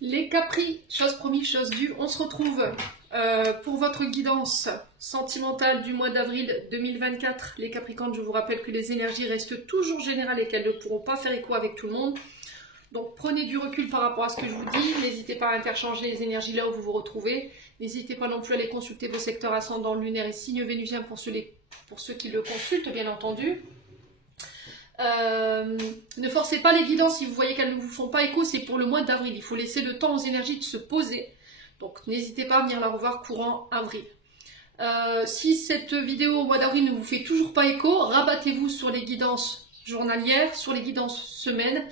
Les Capri, chose promise, chose due, on se retrouve pour votre guidance sentimentale du mois d'avril 2024. Les Capricornes, je vous rappelle que les énergies restent toujours générales et qu'elles ne pourront pas faire écho avec tout le monde. Donc prenez du recul par rapport à ce que je vous dis, n'hésitez pas à interchanger les énergies là où vous vous retrouvez. N'hésitez pas non plus à aller consulter vos secteurs ascendants, lunaires et signes vénusiens pour ceux qui le consultent, bien entendu. Ne forcez pas les guidances si vous voyez qu'elles ne vous font pas écho, c'est pour le mois d'avril. Il faut laisser le temps aux énergies de se poser. Donc n'hésitez pas à venir la revoir courant avril. Si cette vidéo au mois d'avril ne vous fait toujours pas écho, rabattez-vous sur les guidances journalières, sur les guidances semaines.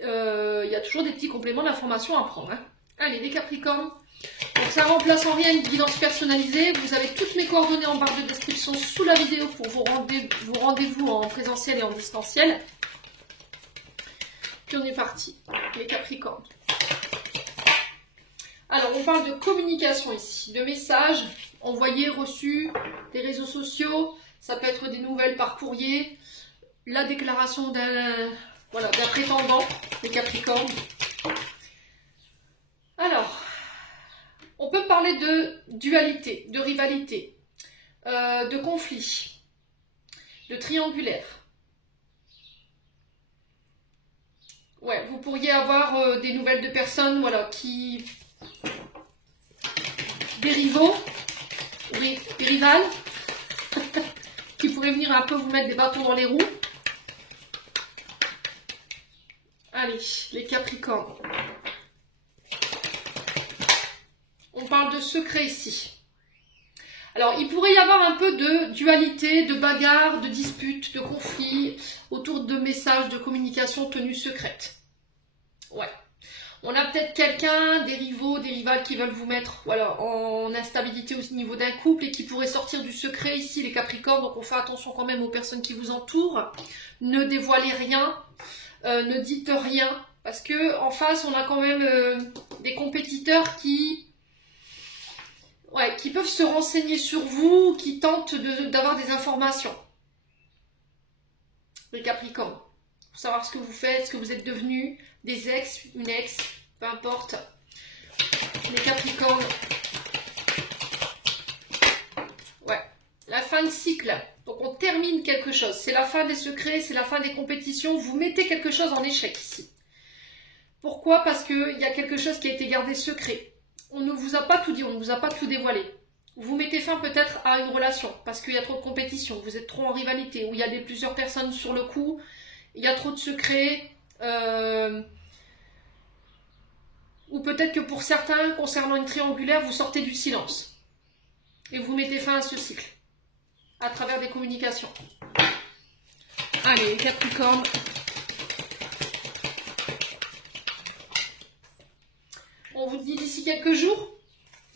Il y a toujours des petits compléments d'information à prendre. Hein. Allez, les Capricornes. Donc ça remplace en rien une guidance personnalisée. Vous avez toutes mes coordonnées en barre de description sous la vidéo pour vos rendez-vous en présentiel et en distanciel. Puis on est parti, les Capricornes. Alors on parle de communication ici, de messages envoyés, reçus, des réseaux sociaux. Ça peut être des nouvelles par courrier, la déclaration d'un prétendant, les Capricornes. Alors, on peut parler de dualité, de rivalité, de conflit, de triangulaire. Ouais, vous pourriez avoir des nouvelles de personnes, des rivaux, des rivales, qui pourraient venir un peu vous mettre des bâtons dans les roues. Allez, les Capricornes. On parle de secret ici. Alors, il pourrait y avoir un peu de dualité, de bagarre, de dispute, de conflit autour de messages de communication tenus secrètes. Ouais. On a peut-être quelqu'un, des rivaux, des rivales qui veulent vous mettre en instabilité au niveau d'un couple et qui pourraient sortir du secret ici, les Capricornes. Donc, on fait attention quand même aux personnes qui vous entourent. Ne dévoilez rien, ne dites rien. Parce que en face, on a quand même des compétiteurs qui peuvent se renseigner sur vous, qui tentent d'avoir des informations. Les Capricornes, pour savoir ce que vous faites, ce que vous êtes devenus, des ex, une ex, peu importe. Les Capricornes. Ouais, la fin de cycle. Donc on termine quelque chose. C'est la fin des secrets, c'est la fin des compétitions. Vous mettez quelque chose en échec ici. Pourquoi? Parce qu'il y a quelque chose qui a été gardé secret. On ne vous a pas tout dit, on ne vous a pas tout dévoilé. Vous mettez fin peut-être à une relation parce qu'il y a trop de compétition, vous êtes trop en rivalité, ou il y a plusieurs personnes sur le coup, il y a trop de secrets, ou peut-être que pour certains, concernant une triangulaire, vous sortez du silence. Et vous mettez fin à ce cycle, à travers des communications. Allez, Capricorne. On vous dit d'ici quelques jours,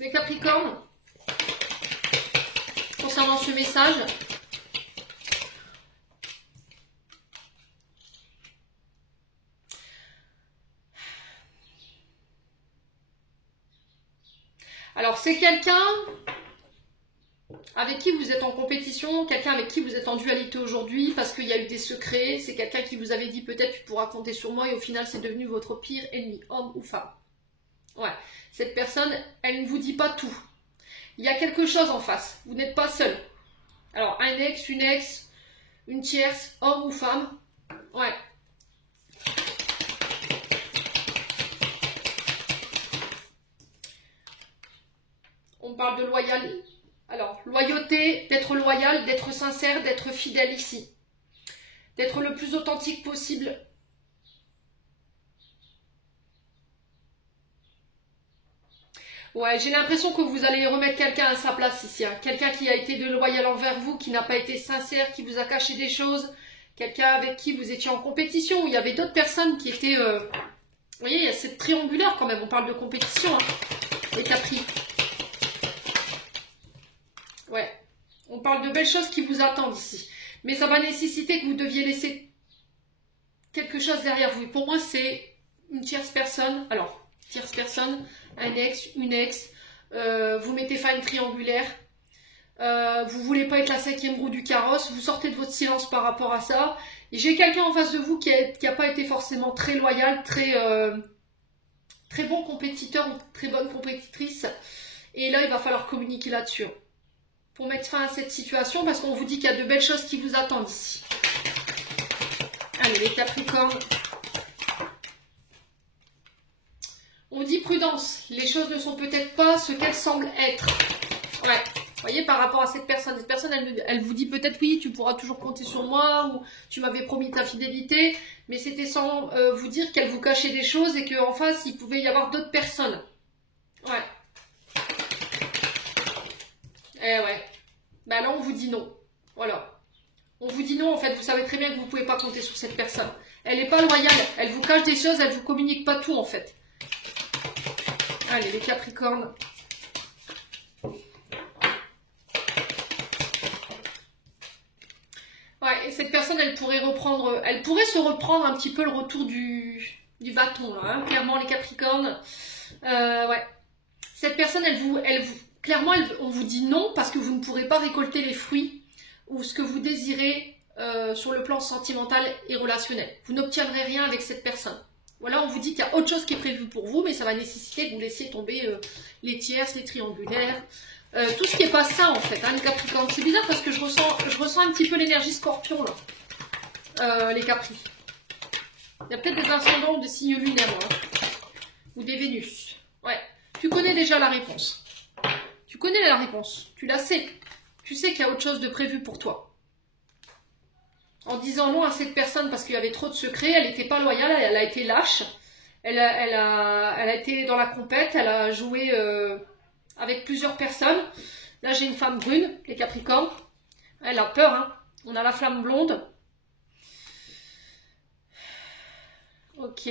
les Capricornes, concernant ce message. Alors, c'est quelqu'un avec qui vous êtes en compétition, quelqu'un avec qui vous êtes en dualité aujourd'hui, parce qu'il y a eu des secrets. C'est quelqu'un qui vous avait dit peut-être tu pourras compter sur moi, et au final, c'est devenu votre pire ennemi, homme ou femme. Ouais, cette personne, elle ne vous dit pas tout. Il y a quelque chose en face. Vous n'êtes pas seul. Alors, un ex, une tierce, homme ou femme. Ouais. On parle de loyal. Alors, loyauté, d'être loyal, d'être sincère, d'être fidèle ici. D'être le plus authentique possible. Ouais, j'ai l'impression que vous allez remettre quelqu'un à sa place ici. Hein. Quelqu'un qui a été déloyal envers vous, qui n'a pas été sincère, qui vous a caché des choses. Quelqu'un avec qui vous étiez en compétition, où il y avait d'autres personnes qui étaient... Vous voyez, il y a cette triangulaire quand même. On parle de compétition, hein, les Capri. Ouais, on parle de belles choses qui vous attendent ici. Mais ça va nécessiter que vous deviez laisser quelque chose derrière vous. Pour moi, c'est une tierce personne. Alors... tierce personne, un ex, une ex, vous mettez fin à une triangulaire, vous voulez pas être la cinquième roue du carrosse, vous sortez de votre silence par rapport à ça, et j'ai quelqu'un en face de vous qui a pas été forcément très loyal, très très bon compétiteur ou très bonne compétitrice. Et là, il va falloir communiquer là-dessus pour mettre fin à cette situation parce qu'on vous dit qu'il y a de belles choses qui vous attendent ici. Allez, les Capricornes. On dit prudence. Les choses ne sont peut-être pas ce qu'elles semblent être. Ouais. Vous voyez, par rapport à cette personne, elle vous dit peut-être oui, tu pourras toujours compter sur moi ou tu m'avais promis ta fidélité, mais c'était sans vous dire qu'elle vous cachait des choses et qu'en face, il pouvait y avoir d'autres personnes. Ouais. Eh ouais. Bah là, on vous dit non. Voilà. On vous dit non, en fait, vous savez très bien que vous ne pouvez pas compter sur cette personne. Elle n'est pas loyale, elle vous cache des choses, elle ne vous communique pas tout, en fait. Allez, les Capricornes. Ouais, et cette personne, elle pourrait se reprendre un petit peu le retour du bâton, là, hein, clairement, les Capricornes. Ouais. Cette personne, clairement, on vous dit non parce que vous ne pourrez pas récolter les fruits ou ce que vous désirez sur le plan sentimental et relationnel. Vous n'obtiendrez rien avec cette personne. Voilà, on vous dit qu'il y a autre chose qui est prévu pour vous, mais ça va nécessiter que vous laissiez tomber les tierces, les triangulaires, tout ce qui n'est pas ça en fait, hein, les Capricornes. C'est bizarre parce que je ressens un petit peu l'énergie Scorpion là, les Capris. Il y a peut-être des ascendants de signes lunaires hein, ou des Vénus. Ouais, tu connais déjà la réponse. Tu connais la réponse, tu la sais. Tu sais qu'il y a autre chose de prévu pour toi. En disant non à cette personne parce qu'il y avait trop de secrets, elle n'était pas loyale, elle a été lâche. Elle a été dans la compète, elle a joué avec plusieurs personnes. Là, j'ai une femme brune, les Capricornes. Elle a peur, hein. On a la flamme blonde. Ok.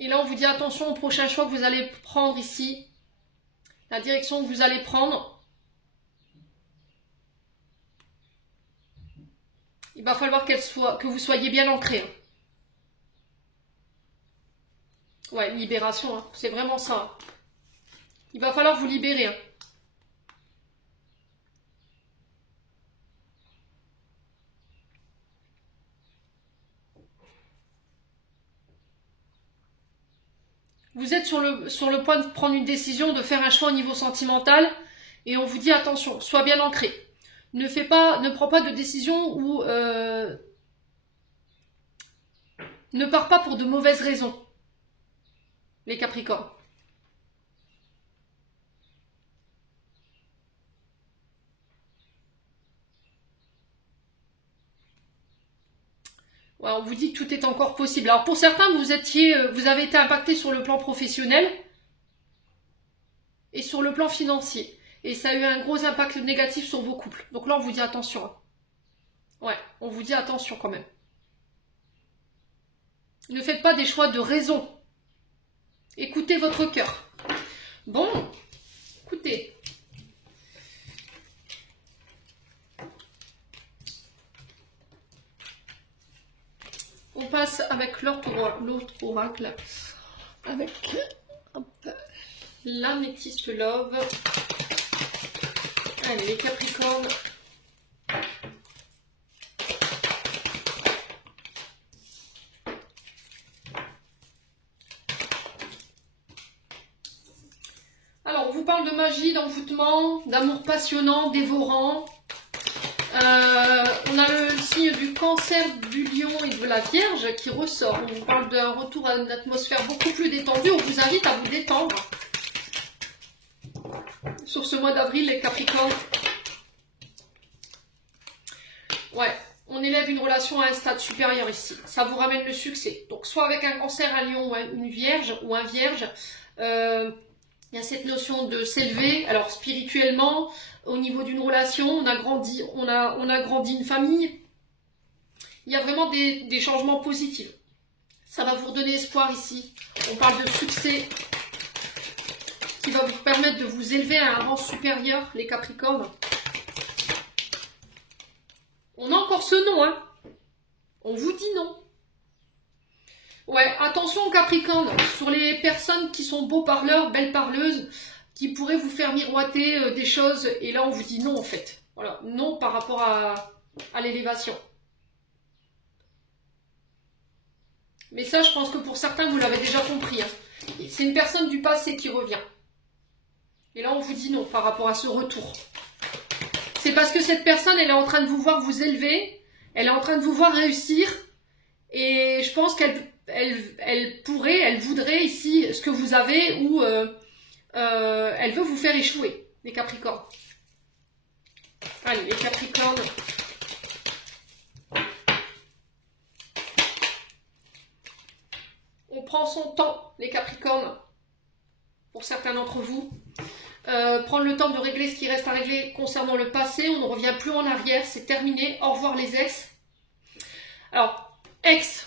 Et là, on vous dit attention au prochain choix que vous allez prendre ici. La direction que vous allez prendre. Il va falloir que vous soyez bien ancré. Ouais, libération, hein. C'est vraiment ça. Il va falloir vous libérer. Hein. Vous êtes sur le point de prendre une décision, de faire un choix au niveau sentimental, et on vous dit attention, sois bien ancré. Ne prends pas de décision ou ne pars pas pour de mauvaises raisons. Les Capricornes. Ouais, on vous dit que tout est encore possible. Alors pour certains, vous avez été impacté sur le plan professionnel et sur le plan financier. Et ça a eu un gros impact négatif sur vos couples. Donc là, on vous dit attention. Ouais, on vous dit attention quand même. Ne faites pas des choix de raison. Écoutez votre cœur. Bon, écoutez. On passe avec l'autre oracle. Avec l'améthyste love. Allez, les Capricornes. Alors, on vous parle de magie, d'envoûtement, d'amour passionnant, dévorant. On a le signe du Cancer, du Lion et de la Vierge qui ressort. On vous parle d'un retour à une atmosphère beaucoup plus détendue. On vous invite à vous détendre. Sur ce mois d'avril, les Capricornes. Ouais, on élève une relation à un stade supérieur ici. Ça vous ramène le succès. Donc, soit avec un Cancer, un Lion ou une Vierge, ou un Vierge, il y a cette notion de s'élever. Alors, spirituellement, au niveau d'une relation, on a grandi une famille. Il y a vraiment des changements positifs. Ça va vous redonner espoir ici. On parle de succès qui va vous permettre de vous élever à un rang supérieur, les Capricornes. On a encore ce nom, hein. On vous dit non. Ouais, attention aux Capricornes, sur les personnes qui sont beaux parleurs, belles parleuses, qui pourraient vous faire miroiter des choses, et là on vous dit non en fait. Voilà, non par rapport à l'élévation. Mais ça, je pense que pour certains, vous l'avez déjà compris. Hein. C'est une personne du passé qui revient. Et là, on vous dit non par rapport à ce retour. C'est parce que cette personne, elle est en train de vous voir vous élever. Elle est en train de vous voir réussir. Et je pense elle pourrait, elle voudrait ici ce que vous avez ou elle veut vous faire échouer, les Capricornes. Allez, les Capricornes. On prend son temps, les Capricornes, pour certains d'entre vous. Prendre le temps de régler ce qui reste à régler concernant le passé. On ne revient plus en arrière, c'est terminé. Au revoir les ex. Alors, ex,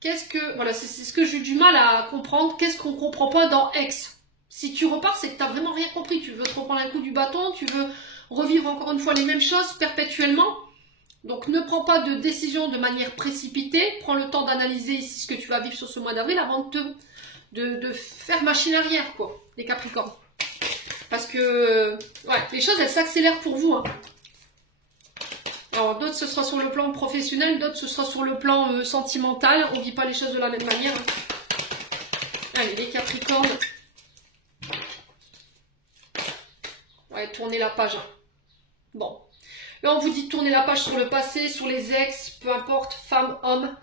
qu'est-ce que... Voilà, c'est ce que j'ai du mal à comprendre. Qu'est-ce qu'on ne comprend pas dans ex? Si tu repars, c'est que tu n'as vraiment rien compris. Tu veux te reprendre un coup du bâton, tu veux revivre encore une fois les mêmes choses perpétuellement. Donc ne prends pas de décision de manière précipitée. Prends le temps d'analyser ici ce que tu vas vivre sur ce mois d'avril avant de faire machine arrière, quoi, les Capricornes. Parce que ouais, les choses, elles s'accélèrent pour vous. Hein. Alors d'autres, ce sera sur le plan professionnel, d'autres, ce sera sur le plan sentimental. On ne vit pas les choses de la même manière. Hein. Allez, les Capricornes. Ouais, tournez la page. Hein. Bon. Là, on vous dit de tourner la page sur le passé, sur les ex, peu importe, femme, homme.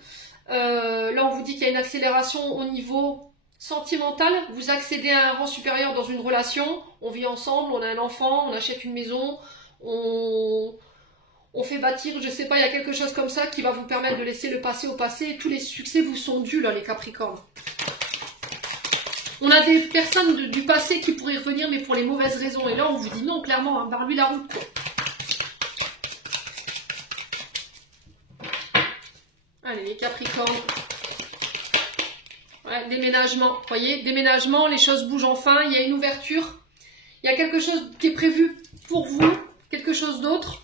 Là, on vous dit qu'il y a une accélération au niveau sentimental. Vous accédez à un rang supérieur dans une relation. On vit ensemble, on a un enfant, on achète une maison, on fait bâtir, je sais pas, il y a quelque chose comme ça qui va vous permettre de laisser le passé au passé. Et tous les succès vous sont dus, là, les Capricornes. On a des personnes du passé qui pourraient revenir, mais pour les mauvaises raisons. Et là, on vous dit non, clairement, hein, barre-lui la route, quoi. Allez, les Capricornes. Ouais, déménagement. Vous voyez, déménagement, les choses bougent enfin. Il y a une ouverture. Il y a quelque chose qui est prévu pour vous. Quelque chose d'autre.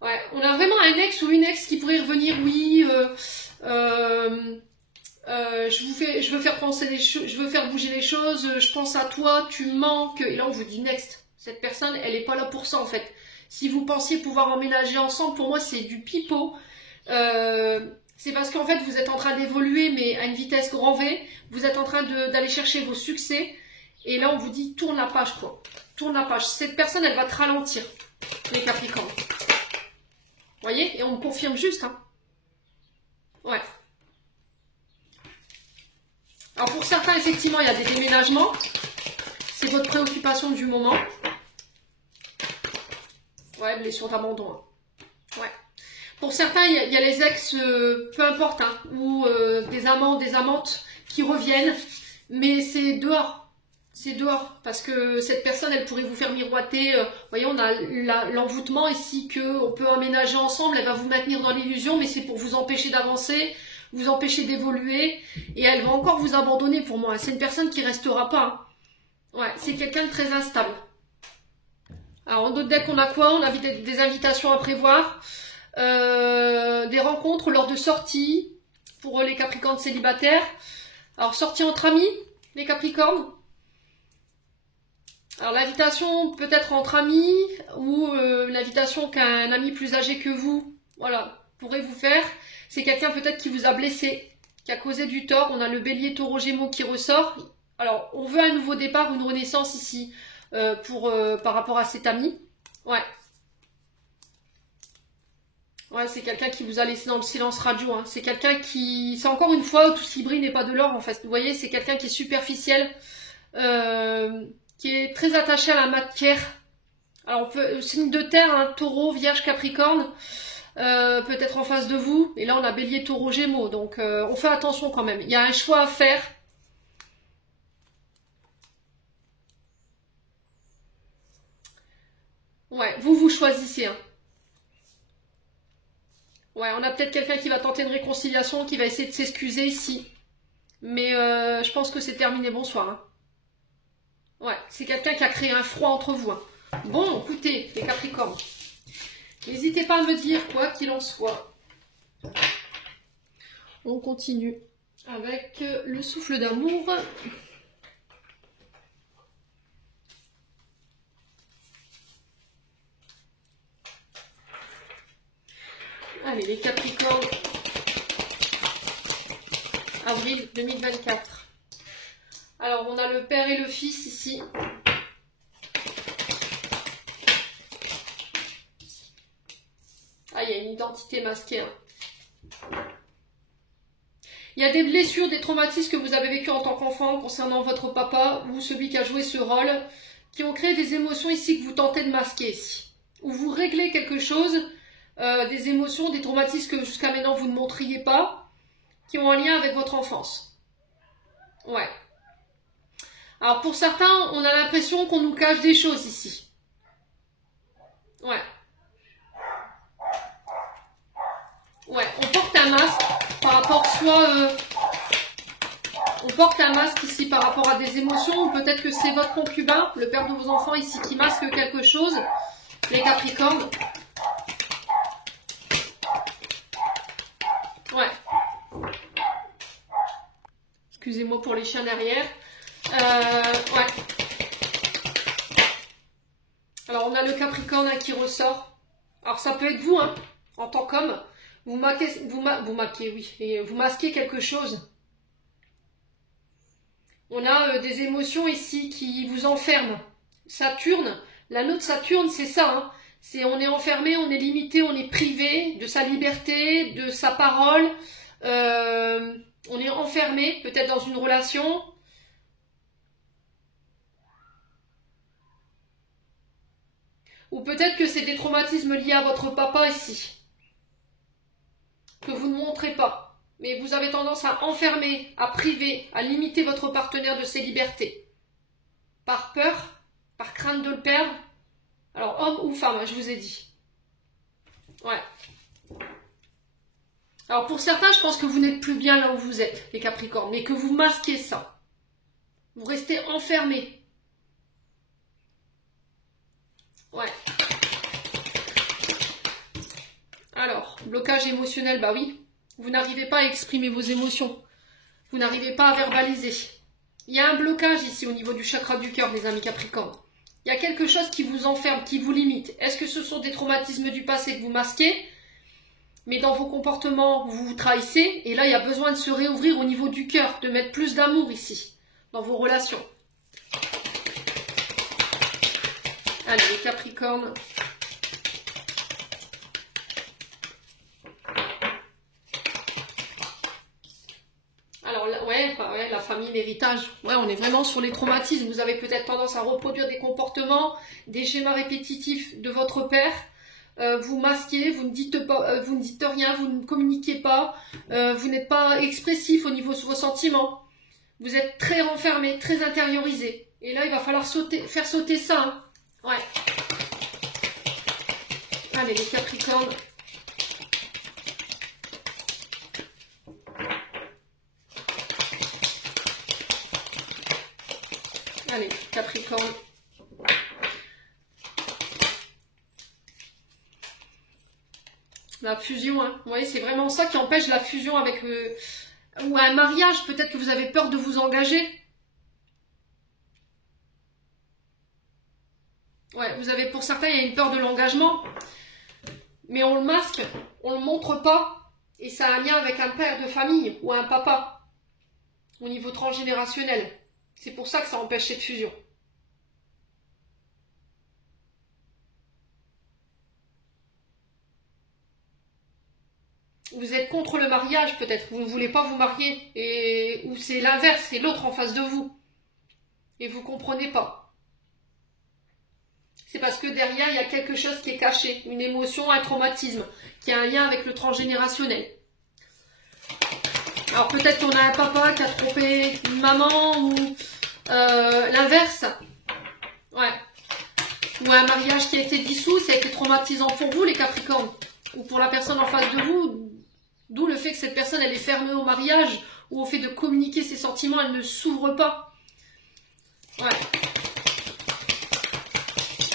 Ouais, on a vraiment un ex ou une ex qui pourrait revenir. Oui, je veux faire penser les choses, je veux faire bouger les choses. Je pense à toi, tu me manques. Et là, on vous dit next. Cette personne, elle n'est pas là pour ça, en fait. Si vous pensiez pouvoir emménager ensemble, pour moi, c'est du pipeau. C'est parce qu'en fait, vous êtes en train d'évoluer, mais à une vitesse grand V. Vous êtes en train d'aller chercher vos succès. Et là, on vous dit, tourne la page, quoi. Tourne la page. Cette personne, elle va te ralentir, les Capricornes. Vous voyez? Et on me confirme juste, hein. Ouais. Alors, pour certains, effectivement, il y a des déménagements. C'est votre préoccupation du moment. Ouais, blessure d'abandon. Hein. Ouais. Pour certains, il y a les ex, peu importe, hein, ou des amants, des amantes qui reviennent, mais c'est dehors. C'est dehors, parce que cette personne, elle pourrait vous faire miroiter. Voyez, on a l'envoûtement ici, qu'on peut emménager ensemble, elle va vous maintenir dans l'illusion, mais c'est pour vous empêcher d'avancer, vous empêcher d'évoluer, et elle va encore vous abandonner pour moi. C'est une personne qui restera pas. Hein. Ouais, c'est quelqu'un de très instable. Alors, en d'autres decks, on a quoi? On a des invitations à prévoir, des rencontres lors de sorties pour les Capricornes célibataires. Alors, sortie entre amis, les Capricornes. Alors, l'invitation peut-être entre amis ou l'invitation qu'un ami plus âgé que vous, voilà, pourrait vous faire. C'est quelqu'un peut-être qui vous a blessé, qui a causé du tort. On a le bélier, taureau, gémeaux qui ressort. Alors, on veut un nouveau départ, une renaissance ici. Par rapport à cet ami. Ouais. Ouais, c'est quelqu'un qui vous a laissé dans le silence radio. Hein. C'est quelqu'un qui... C'est encore une fois, tout ce qui brille n'est pas de l'or en fait. Vous voyez, c'est quelqu'un qui est superficiel, qui est très attaché à la matière. Alors, signe de terre, hein, taureau, vierge, capricorne, peut-être en face de vous. Et là, on a bélier, taureau, gémeaux. Donc, on fait attention quand même. Il y a un choix à faire. Ouais, vous choisissez. Hein. Ouais, on a peut-être quelqu'un qui va tenter une réconciliation, qui va essayer de s'excuser ici. Mais je pense que c'est terminé. Bonsoir. Hein. Ouais, c'est quelqu'un qui a créé un froid entre vous. Hein. Bon, écoutez, les Capricornes. N'hésitez pas à me dire quoi qu'il en soit. On continue avec le souffle d'amour. Allez, les Capricornes, avril 2024. Alors, on a le père et le fils ici. Ah, il y a une identité masquée. Hein. Il y a des blessures, des traumatismes que vous avez vécu en tant qu'enfant concernant votre papa ou celui qui a joué ce rôle, qui ont créé des émotions ici que vous tentez de masquer ici. Ou vous réglez quelque chose, des émotions, des traumatismes que jusqu'à maintenant vous ne montriez pas, qui ont un lien avec votre enfance. Ouais. Alors pour certains, on a l'impression qu'on nous cache des choses ici. Ouais. Ouais, on porte un masque par rapport soit... on porte un masque ici par rapport à des émotions, ou peut-être que c'est votre concubin, le père de vos enfants ici, qui masque quelque chose. Les Capricornes. Ouais. Excusez-moi pour les chiens derrière. Ouais. Alors on a le Capricorne hein, qui ressort. Alors ça peut être vous, hein, en tant qu'homme. Vous masquez quelque chose. On a des émotions ici qui vous enferment. Saturne, l'anneau de Saturne, c'est ça. Hein. On est enfermé, on est limité, on est privé de sa liberté, de sa parole. On est enfermé, peut-être dans une relation. Ou peut-être que c'est des traumatismes liés à votre papa ici. Que vous ne montrez pas. Mais vous avez tendance à enfermer, à priver, à limiter votre partenaire de ses libertés. Par peur, par crainte de le perdre. Alors, homme ou femme, je vous ai dit. Ouais. Alors, pour certains, je pense que vous n'êtes plus bien là où vous êtes, les Capricornes, mais que vous masquez ça. Vous restez enfermés. Ouais. Alors, blocage émotionnel, bah oui. Vous n'arrivez pas à exprimer vos émotions. Vous n'arrivez pas à verbaliser. Il y a un blocage ici au niveau du chakra du cœur, les amis Capricornes. Il y a quelque chose qui vous enferme, qui vous limite. Est-ce que ce sont des traumatismes du passé que vous masquez? Mais dans vos comportements, vous vous trahissez. Et là, il y a besoin de se réouvrir au niveau du cœur, de mettre plus d'amour ici, dans vos relations. Allez, les Capricornes. Alors, ouais, la famille, l'héritage. Ouais, on est vraiment sur les traumatismes. Vous avez peut-être tendance à reproduire des comportements, des schémas répétitifs de votre père. Vous masquez, vous ne dites pas, vous ne dites rien, vous ne communiquez pas, vous n'êtes pas expressif au niveau de vos sentiments. Vous êtes très renfermé, très intériorisé. Et là, il va falloir faire sauter ça. Hein. Ouais. Allez, les Capricornes. Allez, Capricorne. La fusion, hein. Vous voyez, c'est vraiment ça qui empêche la fusion avec... ou un mariage, peut-être que vous avez peur de vous engager. Ouais, vous avez, pour certains, il y a une peur de l'engagement. Mais on le masque, on ne le montre pas. Et ça a un lien avec un père de famille ou un papa. Au niveau transgénérationnel. C'est pour ça que ça empêche cette fusion. Vous êtes contre le mariage peut-être, vous ne voulez pas vous marier, ou c'est l'inverse, c'est l'autre en face de vous. Et vous ne comprenez pas. C'est parce que derrière, il y a quelque chose qui est caché, une émotion, un traumatisme, qui a un lien avec le transgénérationnel. Alors peut-être qu'on a un papa qui a trompé une maman, ou l'inverse. Ouais. Ou un mariage qui a été dissous, ça a été traumatisant pour vous, les Capricornes. Ou pour la personne en face de vous, d'où le fait que cette personne, elle est fermée au mariage, ou au fait de communiquer ses sentiments, elle ne s'ouvre pas. Ouais.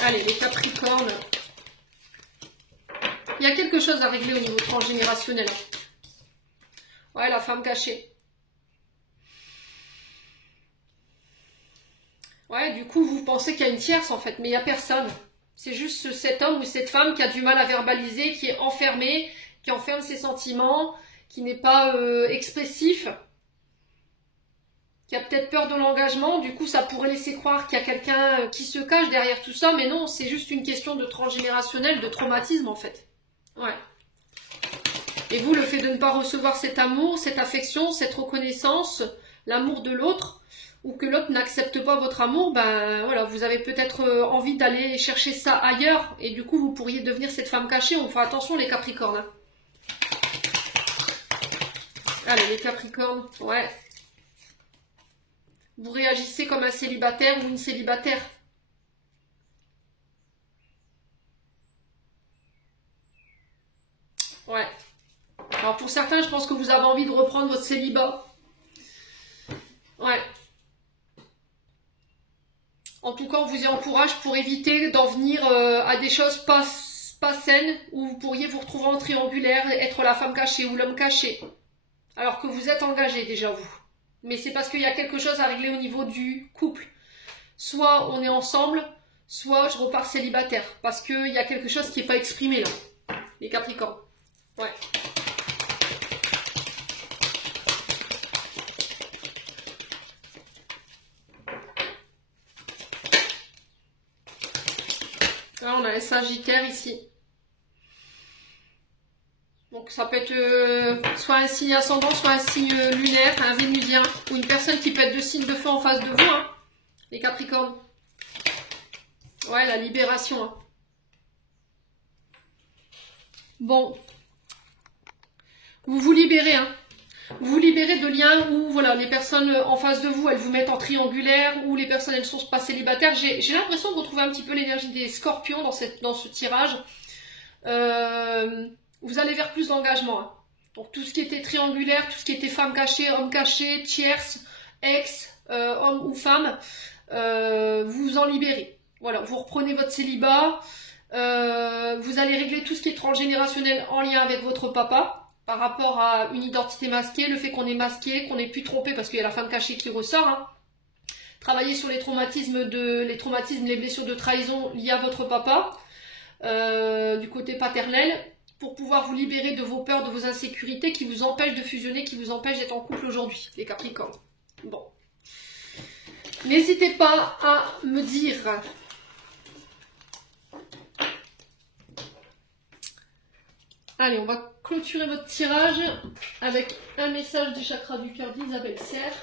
Allez, les Capricornes. Il y a quelque chose à régler au niveau transgénérationnel. Ouais, la femme cachée. Ouais, du coup, vous pensez qu'il y a une tierce, en fait, mais il n'y a personne. C'est juste cet homme ou cette femme qui a du mal à verbaliser, qui est enfermé, qui enferme ses sentiments, qui n'est pas expressif, qui a peut-être peur de l'engagement. Du coup, ça pourrait laisser croire qu'il y a quelqu'un qui se cache derrière tout ça, mais non, c'est juste une question de transgénérationnel, de traumatisme en fait. Ouais. Et vous, le fait de ne pas recevoir cet amour, cette affection, cette reconnaissance, l'amour de l'autre, ou que l'autre n'accepte pas votre amour, ben voilà, vous avez peut-être envie d'aller chercher ça ailleurs, et du coup, vous pourriez devenir cette femme cachée. On fait attention les Capricornes. Hein. Allez, les Capricornes, ouais. Vous réagissez comme un célibataire ou une célibataire. Ouais. Alors pour certains, je pense que vous avez envie de reprendre votre célibat. Ouais. En tout cas, on vous y encourage pour éviter d'en venir à des choses pas saines où vous pourriez vous retrouver en triangulaire, être la femme cachée ou l'homme caché. Alors que vous êtes engagé déjà vous. Mais c'est parce qu'il y a quelque chose à régler au niveau du couple. Soit on est ensemble, soit je repars célibataire. Parce qu'il y a quelque chose qui n'est pas exprimé là. Les Capricornes. Ouais. Là, on a un Sagittaire ici. Donc ça peut être soit un signe ascendant, soit un signe lunaire, un Vénusien, ou une personne qui peut être de signe de feu en face de vous, hein, les Capricornes. Ouais, la libération. Hein. Bon. Vous vous libérez, hein. Vous vous libérez de liens où voilà, les personnes en face de vous, elles vous mettent en triangulaire, ou les personnes, elles sont pas célibataires. J'ai l'impression de retrouver un petit peu l'énergie des scorpions dans ce tirage. Vous allez vers plus d'engagement. Hein. Donc tout ce qui était triangulaire, tout ce qui était femme cachée, homme caché, tierce, ex, homme ou femme, vous vous en libérez. Voilà, vous reprenez votre célibat, vous allez régler tout ce qui est transgénérationnel en lien avec votre papa, par rapport à une identité masquée, le fait qu'on est masqué, qu'on ait pu tromper parce qu'il y a la femme cachée qui ressort. Hein. Travailler sur les traumatismes, les blessures de trahison liées à votre papa, du côté paternel, pour pouvoir vous libérer de vos peurs, de vos insécurités qui vous empêchent de fusionner, qui vous empêchent d'être en couple aujourd'hui, les Capricornes. Bon. N'hésitez pas à me dire. Allez, on va clôturer votre tirage avec un message du chakra du cœur d'Isabelle Serre.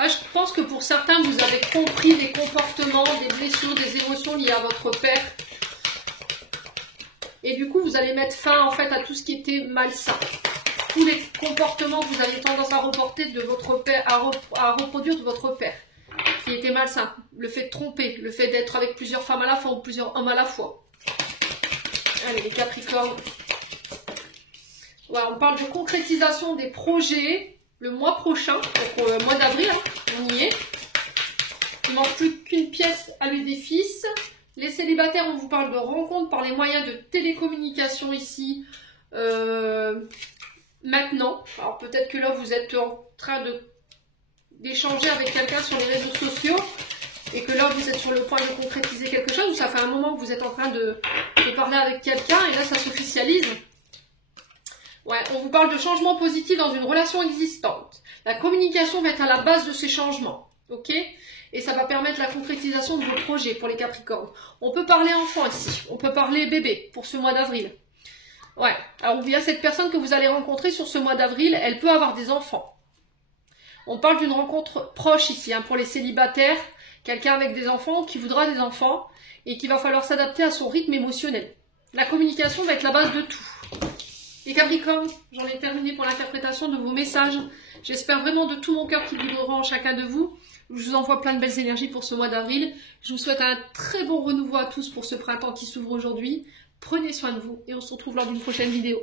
Ah, je pense que pour certains, vous avez compris des comportements, des blessures, des émotions liées à votre père. Et du coup, vous allez mettre fin en fait à tout ce qui était malsain. Tous les comportements que vous aviez tendance à reporter de votre père, à reproduire de votre père, qui était malsain. Le fait de tromper, le fait d'être avec plusieurs femmes à la fois ou plusieurs hommes à la fois. Allez, les Capricornes. Voilà, on parle de concrétisation des projets. Le mois prochain, donc mois d'avril, hein, on y est. Il ne manque plus qu'une pièce à l'édifice. Les célibataires, on vous parle de rencontres par les moyens de télécommunication ici, maintenant. Alors peut-être que là, vous êtes en train d'échanger avec quelqu'un sur les réseaux sociaux et que là, vous êtes sur le point de concrétiser quelque chose ou ça fait un moment que vous êtes en train de parler avec quelqu'un et là, ça s'officialise. Ouais, on vous parle de changements positifs dans une relation existante. La communication va être à la base de ces changements, ok? Et ça va permettre la concrétisation de vos projets pour les Capricornes. On peut parler enfant ici, on peut parler bébé pour ce mois d'avril. Ouais, alors il y a cette personne que vous allez rencontrer sur ce mois d'avril, elle peut avoir des enfants. On parle d'une rencontre proche ici, hein, pour les célibataires, quelqu'un avec des enfants qui voudra des enfants et qu'il va falloir s'adapter à son rythme émotionnel. La communication va être la base de tout. Les Capricornes, j'en ai terminé pour l'interprétation de vos messages. J'espère vraiment de tout mon cœur qu'ils vibreront en chacun de vous. Je vous envoie plein de belles énergies pour ce mois d'avril. Je vous souhaite un très bon renouveau à tous pour ce printemps qui s'ouvre aujourd'hui. Prenez soin de vous et on se retrouve lors d'une prochaine vidéo.